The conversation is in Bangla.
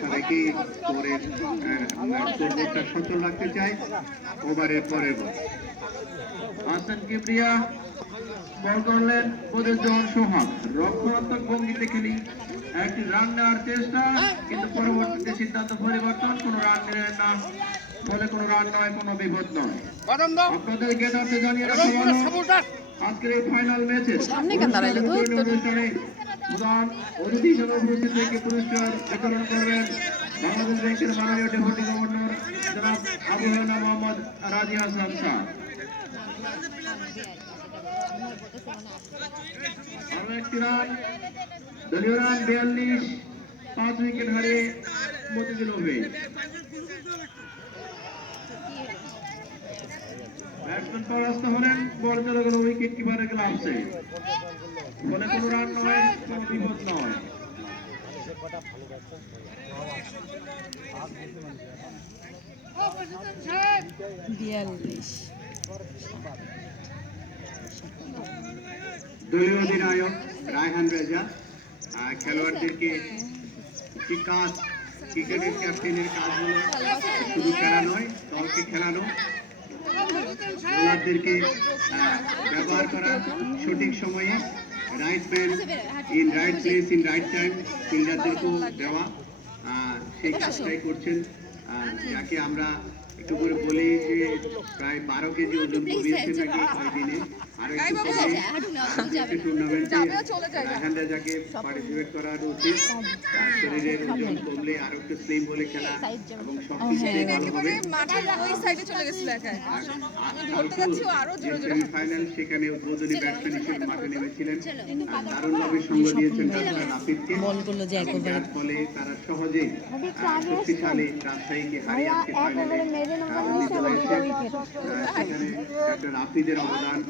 সবাইকে স্কোরের স্কোরবোর্ডটা সচল রাখতে চাই। ওভারের পরের বল হাসান কিবরিয়া বল করলেন মধুজন সোহাগ, রক্ষণাত্মক ভঙ্গিতে খেলি একটি রান নেওয়ার চেষ্টা, কিন্তু পরবর্তীতে সিদ্ধান্ত পরিবর্তন, কোনো রান নিলেন না, ফলে কোনো রান নয়, কোনো বিপদ নয়। আপনাদের জ্ঞাতার্থে জানিয়ে রাখা হলো আজকের এই ফাইনাল ম্যাচে অনুষ্ঠানে প্রধান অতিথি হিসেবে উপস্থিত থেকে পুরস্কার বিতরণ করবেন বাংলাদেশ ব্যাংকের মাননীয় ডেপুটি গভর্নর জনাব আবু হেনা মোহাম্মদ রাজি হাসান স্যার। আরো একটি রান, দলীয় রান 42, 5 উইকেট হারিয়ে মতিঝিল হবে। ব্যাটসম্যান পরাস্ত হলেন, বল চলে গেল উইকেট কিপারের গ্লাভসে, ফলে কোনো রান নয়, কোনো বিপদ নয়। দলীয় অধিনায়ক রায়হান রেজা খেলোয়াড়দেরকে একটি কাজ, ক্রিকেটের ক্যাপ্টেনের কাজ হলো শুধু খেলা নয়, দলকে খেলানো, বোলারদেরকে ব্যবহার করা সঠিক সময়ে, right man in right place in right time, ফিল্ডারদেরকেও দেওয়া, সেই কাজটাই করছেন। যাকে আমরা একটু করে বলি যে প্রায় 12 কেজি ওজন কমিয়েছে নাকি কয়েকদিনে, আরো একটু টুর্নামেন্টে রায়হান রেজাকে পার্টিসিপেট করার উচিত। তার শরীরের ওজন কমলে আরো একটু স্লিম বলে খেলা এবং সবকিছুই ভালো হবে। সেমিফাইনাল সেখানে উদ্বোধনী ব্যাটসম্যান হিসেবে মাঠে নেমেছিলেন, দারুণভাবে সঙ্গ দিয়েছেন ডাক্তার রাফিদকে, যার ফলে তারা সহজেই শক্তিশালী রাজশাহীকে হারিয়ে আজকে ফাইনালে উন্নীত হয়েছে। সেখানে ডাক্তার রাফিদের অবদান